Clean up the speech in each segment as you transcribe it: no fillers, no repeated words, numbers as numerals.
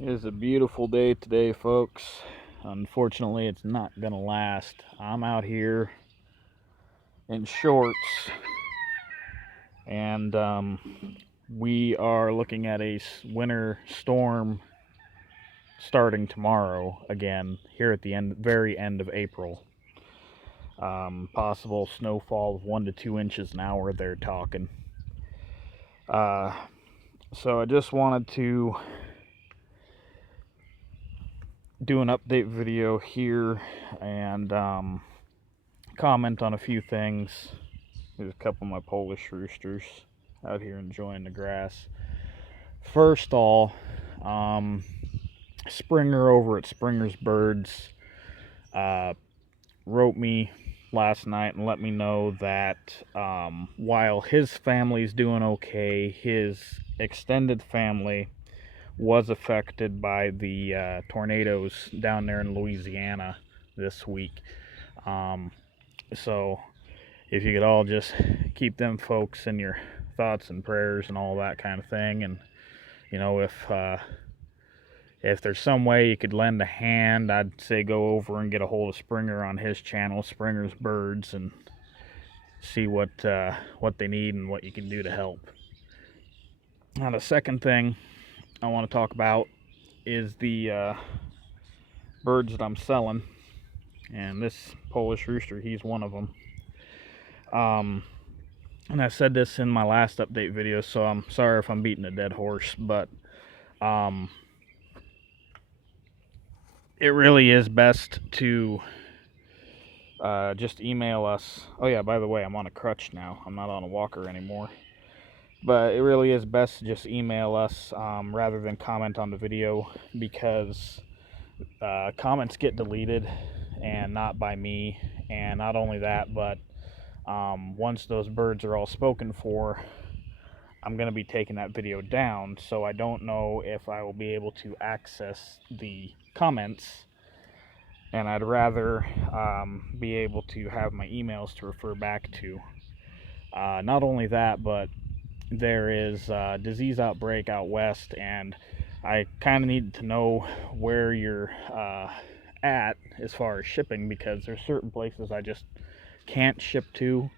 It is a beautiful day today, folks. Unfortunately, it's not going to last. I'm out here in shorts, and we are looking at a winter storm starting tomorrow again, here at the very end of April. Possible snowfall of 1 to 2 inches an hour, they're talking. So I just wanted to do an update video here and comment on a few things. There's a couple of my Polish roosters out here enjoying the grass. First all, Springer over at Springer's Birds wrote me last night and let me know that while his family's doing okay, his extended family was affected by the tornadoes down there in Louisiana this week. So if you could all just keep them folks in your thoughts and prayers and all that kind of thing. And, you know, if there's some way you could lend a hand, I'd say go over and get a hold of Springer on his channel, Springer's Birds, and see what they need and what you can do to help. Now, the second thing I want to talk about is the birds that I'm selling, and this Polish rooster, he's one of them. And I said this in my last update video, so I'm sorry if I'm beating a dead horse, but it really is best to just email us. Oh yeah, by the way, I'm on a crutch now. I'm not on a walker anymore. But it really is best to just email us rather than comment on the video, because comments get deleted, and not by me. And not only that, but once those birds are all spoken for, I'm going to be taking that video down, so I don't know if I will be able to access the comments, and I'd rather be able to have my emails to refer back to. Not only that, but there is a disease outbreak out west, and I kind of need to know where you're at as far as shipping, because there's certain places I just can't ship to,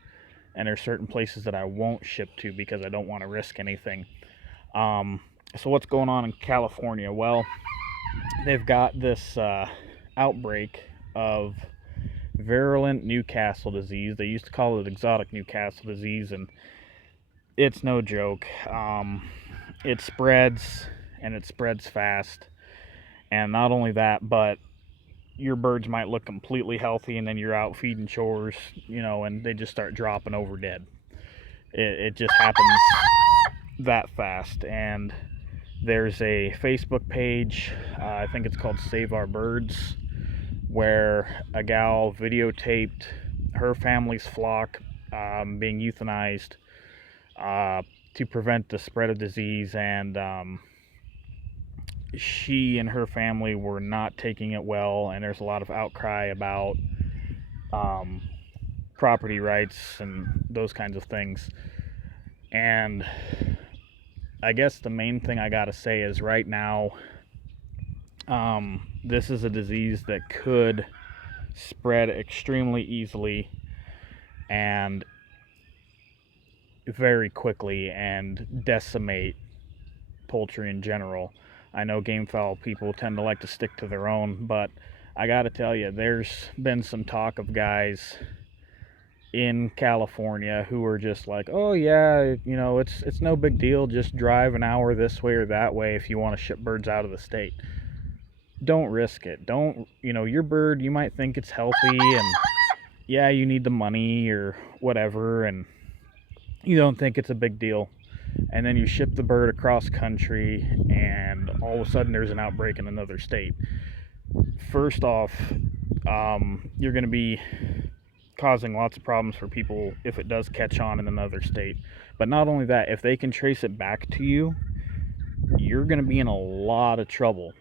and there's certain places that I won't ship to because I don't want to risk anything. So what's going on in California? Well, they've got this outbreak of virulent Newcastle disease. They used to call it exotic Newcastle disease, and it's no joke. It spreads, and it spreads fast. And not only that, but your birds might look completely healthy, and then you're out feeding chores, you know, and they just start dropping over dead. It just happens that fast. And there's a Facebook page, I think it's called Save Our Birds, where a gal videotaped her family's flock being euthanized to prevent the spread of disease, and she and her family were not taking it well, and there's a lot of outcry about property rights and those kinds of things. And I guess the main thing I gotta say is right now, this is a disease that could spread extremely easily and very quickly and decimate poultry in general. I know gamefowl people tend to like to stick to their own, but I gotta tell you, there's been some talk of guys in California who are just like, oh yeah, you know, it's no big deal, just drive an hour this way or that way if you want to ship birds out of the state. Don't risk it. Don't, you know, your bird, you might think it's healthy, and yeah, you need the money or whatever, and you don't think it's a big deal, and then you ship the bird across country, and all of a sudden there's an outbreak in another state. First off, you're going to be causing lots of problems for people if it does catch on in another state. But not only that, if they can trace it back to you, you're going to be in a lot of trouble.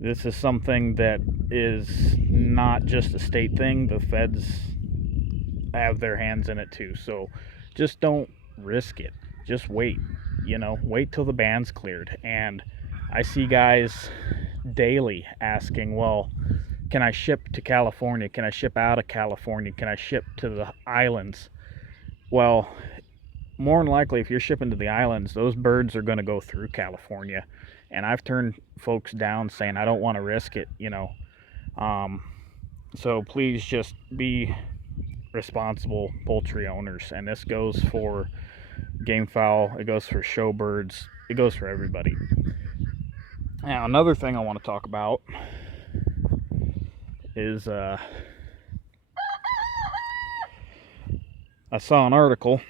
This is something that is not just a state thing. The feds have their hands in it too. So just don't risk it. Just wait, you know, wait till the ban's cleared. And I see guys daily asking, well, can I ship to California? Can I ship out of California? Can I ship to the islands? Well, more than likely, if you're shipping to the islands, those birds are going to go through California. And I've turned folks down saying, I don't want to risk it, you know. So please just be responsible poultry owners. And this goes for game fowl, it goes for show birds, it goes for everybody. Now, another thing I want to talk about is I saw an article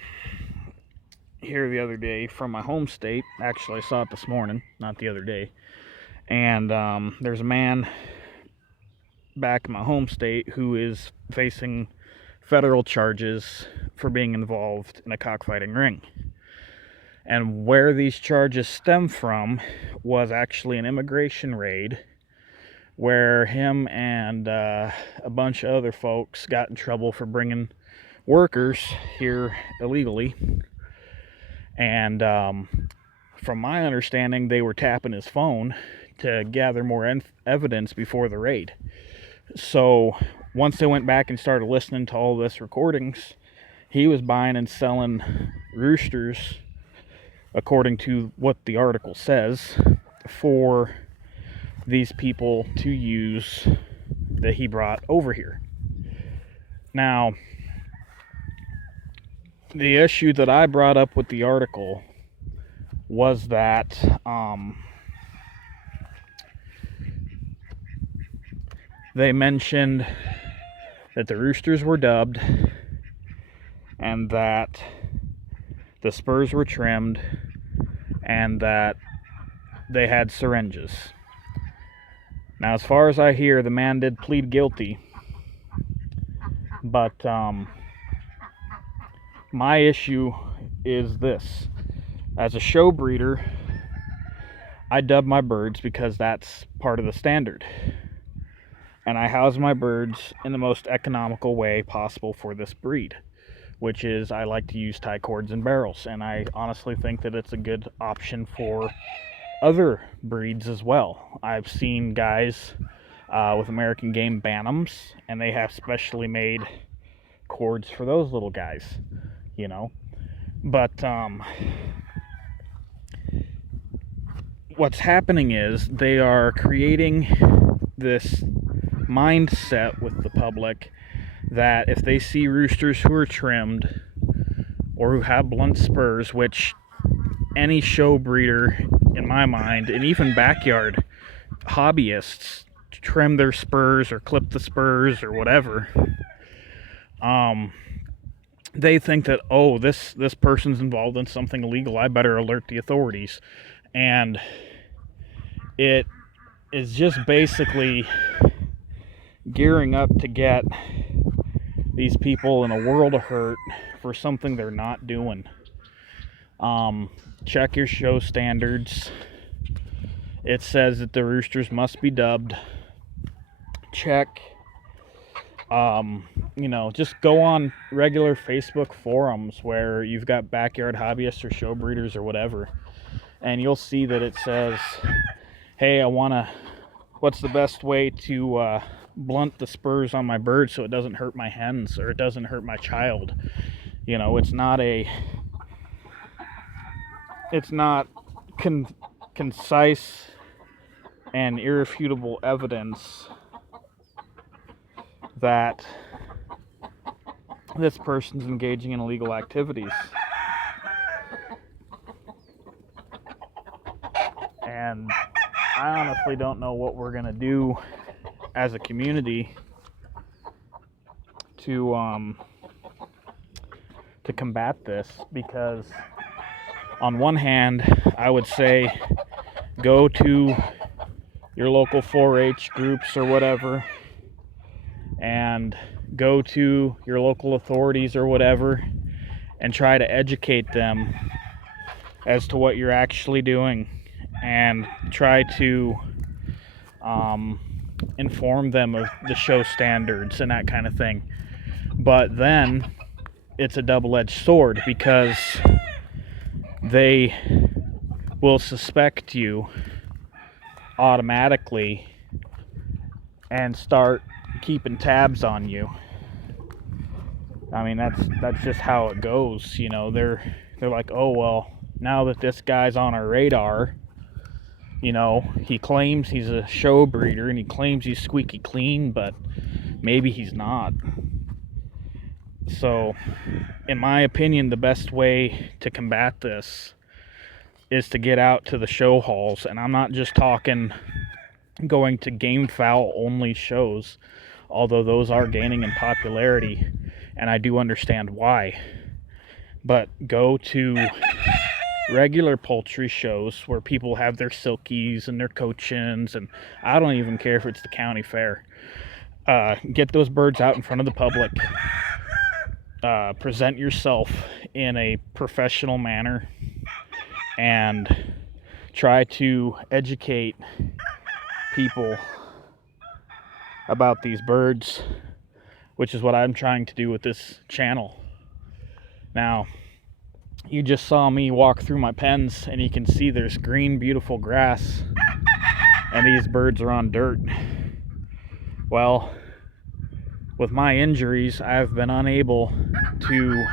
here the other day from my home state. Actually, I saw it this morning, not the other day. And there's a man back in my home state who is facing federal charges for being involved in a cockfighting ring. And where these charges stem from was actually an immigration raid where him and a bunch of other folks got in trouble for bringing workers here illegally. And from my understanding, they were tapping his phone to gather more evidence before the raid. So once they went back and started listening to all this recordings, he was buying and selling roosters, according to what the article says, for these people to use that he brought over here. Now, the issue that I brought up with the article was that they mentioned that the roosters were dubbed and that the spurs were trimmed and that they had syringes. Now, as far as I hear, the man did plead guilty, but my issue is this. As a show breeder, I dub my birds because that's part of the standard. And I house my birds in the most economical way possible for this breed, which is I like to use tie cords and barrels. And I honestly think that it's a good option for other breeds as well. I've seen guys with American game bantams, and they have specially made cords for those little guys, you know. But what's happening is they are creating this mindset with the public that if they see roosters who are trimmed or who have blunt spurs, which any show breeder in my mind, and even backyard hobbyists, trim their spurs or clip the spurs or whatever, they think that, oh, this person's involved in something illegal, I better alert the authorities. And it is just basically gearing up to get these people in a world of hurt for something they're not doing. Check your show standards. It says that the roosters must be dubbed. Check. Just go on regular Facebook forums where you've got backyard hobbyists or show breeders or whatever, and you'll see that it says, hey, what's the best way to blunt the spurs on my bird so it doesn't hurt my hens or it doesn't hurt my child. You know, it's not concise and irrefutable evidence that this person's engaging in illegal activities. And I honestly don't know what we're going to do as a community to combat this, because on one hand, I would say go to your local 4-H groups or whatever, and go to your local authorities or whatever, and try to educate them as to what you're actually doing, and try to inform them of the show standards and that kind of thing. But then it's a double-edged sword, because they will suspect you automatically and start keeping tabs on you. I mean, that's just how it goes. You know, they're like, oh well, now that this guy's on our radar, you know, he claims he's a show breeder and he claims he's squeaky clean, but maybe he's not. So, in my opinion, the best way to combat this is to get out to the show halls, and I'm not just talking going to game fowl only shows, although those are gaining in popularity, and I do understand why. But go to regular poultry shows where people have their silkies and their cochins, and I don't even care if it's the county fair. Get those birds out in front of the public. Present yourself in a professional manner and try to educate people about these birds, which is what I'm trying to do with this channel. Now, you just saw me walk through my pens and you can see there's green, beautiful grass, and these birds are on dirt. Well, with my injuries, I've been unable to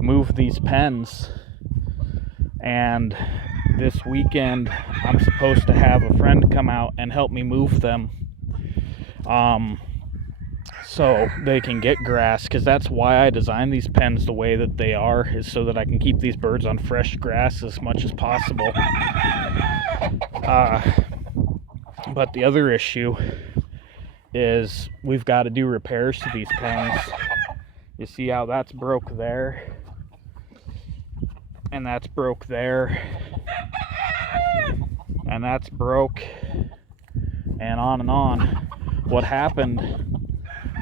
move these pens, and this weekend I'm supposed to have a friend come out and help me move them so they can get grass, because that's why I designed these pens the way that they are, is so that I can keep these birds on fresh grass as much as possible. But the other issue is we've got to do repairs to these pens. You see how that's broke there, and that's broke there, and that's broke, and on and on. What happened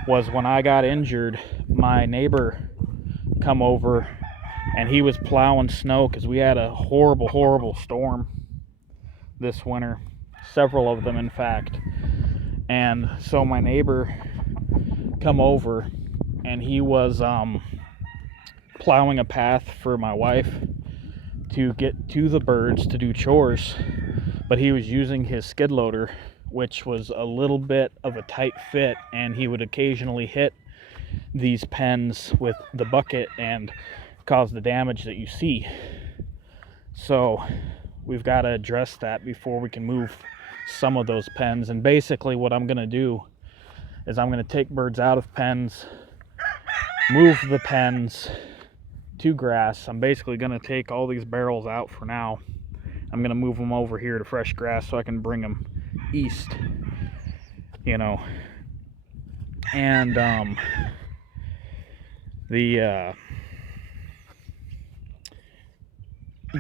was when I got injured, my neighbor come over and he was plowing snow because we had a horrible storm this winter, several of them in fact. And so my neighbor come over and he was plowing a path for my wife to get to the birds to do chores, but he was using his skid loader, which was a little bit of a tight fit, and he would occasionally hit these pens with the bucket and cause the damage that you see. So we've got to address that before we can move some of those pens. And basically what I'm going to do is I'm going to take birds out of pens, move the pens to grass. I'm basically going to take all these barrels out for now. I'm going to move them over here to fresh grass so I can bring them east, you know. And the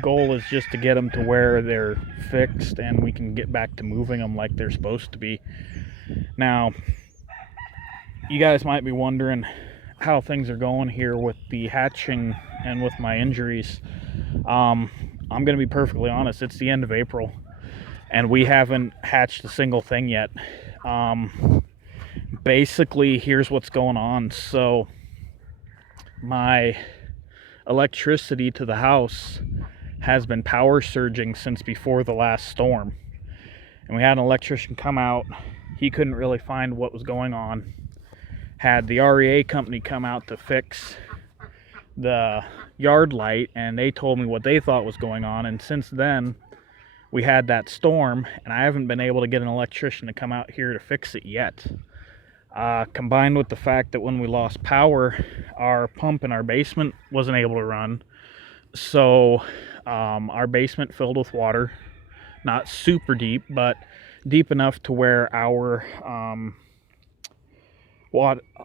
goal is just to get them to where they're fixed and we can get back to moving them like they're supposed to be. Now, you guys might be wondering how things are going here with the hatching and with my injuries. I'm going to be perfectly honest, it's the end of April and we haven't hatched a single thing yet. Basically, here's what's going on. So my electricity to the house has been power surging since before the last storm. And we had an electrician come out. He couldn't really find what was going on. Had the REA company come out to fix the yard light, and they told me what they thought was going on. And since then, we had that storm, and I haven't been able to get an electrician to come out here to fix it yet. Combined with the fact that when we lost power, our pump in our basement wasn't able to run. So our basement filled with water, not super deep, but deep enough to where our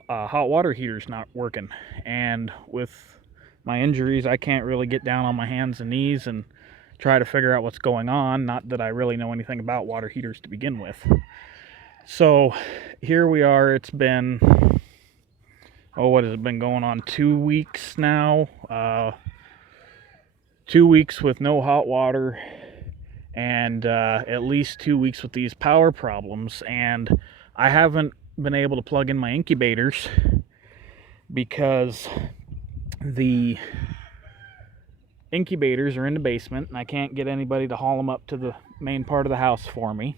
hot water heater's not working. And with my injuries, I can't really get down on my hands and knees and try to figure out what's going on. Not that I really know anything about water heaters to begin with. So here we are. It's been, what has it been going on? 2 weeks now. 2 weeks with no hot water, and at least 2 weeks with these power problems. And I haven't been able to plug in my incubators because the incubators are in the basement, and I can't get anybody to haul them up to the main part of the house for me.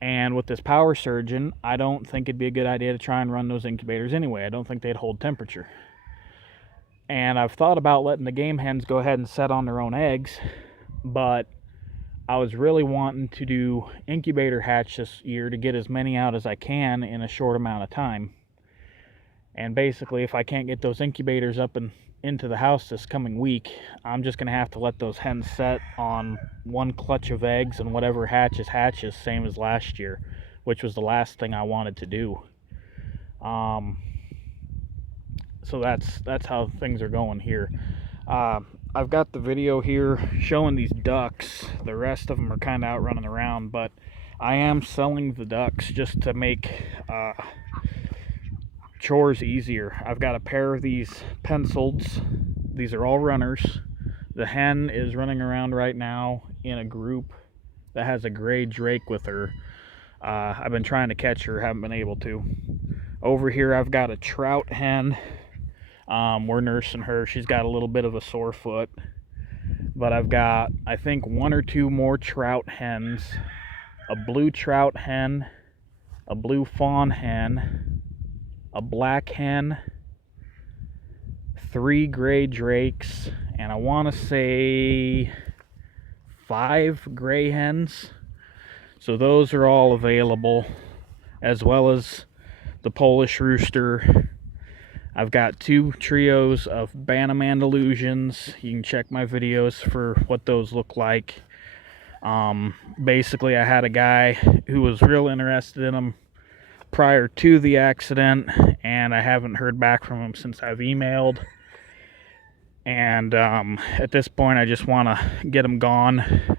And with this power surging, I don't think it'd be a good idea to try and run those incubators anyway. I don't think they'd hold temperature. And I've thought about letting the game hens go ahead and set on their own eggs, but I was really wanting to do incubator hatch this year to get as many out as I can in a short amount of time. And basically, if I can't get those incubators up and into the house this coming week, I'm just going to have to let those hens set on one clutch of eggs, and whatever hatches, same as last year, which was the last thing I wanted to do. So that's how things are going here. I've got the video here showing these ducks. The rest of them are kind of out running around, but I am selling the ducks just to make chores easier. I've got a pair of these pencils. These are all runners. The hen is running around right now in a group that has a gray drake with her. I've been trying to catch her, haven't been able to. Over here I've got a trout hen. We're nursing her. She's got a little bit of a sore foot. But I've got, I think, 1 or 2 more trout hens, a blue trout hen, a blue fawn hen, a black hen, 3 gray drakes, and I want to say 5 gray hens. So those are all available, as well as the Polish rooster. I've got 2 trios of Bantam Andalusians. You can check my videos for what those look like. Basically, I had a guy who was real interested in them prior to the accident, and I haven't heard back from him since I've emailed. And at this point, I just want to get them gone.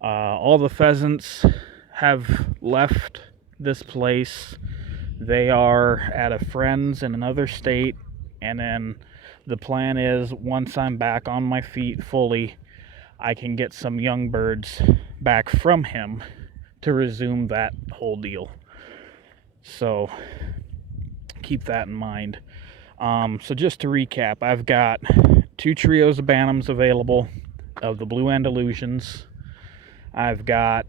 All the pheasants have left this place. They are at a friend's in another state, and then the plan is, once I'm back on my feet fully, I can get some young birds back from him to resume that whole deal. So keep that in mind. So just to recap, I've got 2 trios of Bantams available of the blue Andalusians. I've got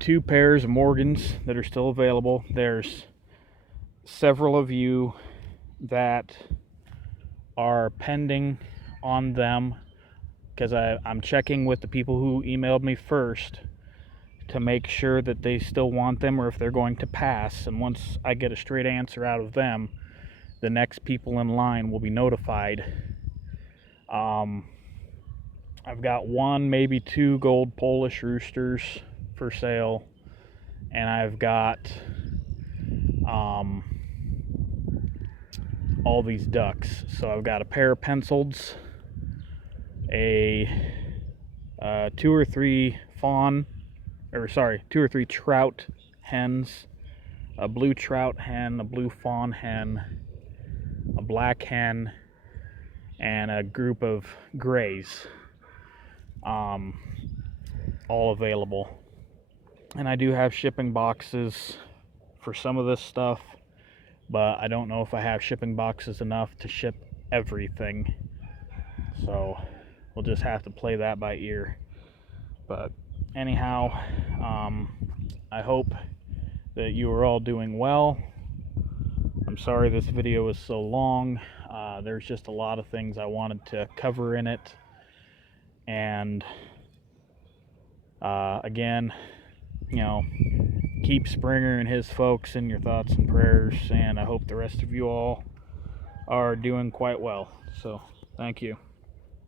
2 pairs of Morgans that are still available. There's several of you that are pending on them, because I'm checking with the people who emailed me first to make sure that they still want them or if they're going to pass. And once I get a straight answer out of them, the next people in line will be notified. I've got 1, maybe 2 gold Polish roosters for sale, and I've got all these ducks. So I've got a pair of pencils, a 2 or 3 trout hens, a blue trout hen, a blue fawn hen, a black hen, and a group of grays, all available. And I do have shipping boxes for some of this stuff, but I don't know if I have shipping boxes enough to ship everything. So we'll just have to play that by ear. But anyhow, I hope that you are all doing well. I'm sorry this video was so long. There's just a lot of things I wanted to cover in it. And again, keep Springer and his folks in your thoughts and prayers, and I hope the rest of you all are doing quite well. So thank you.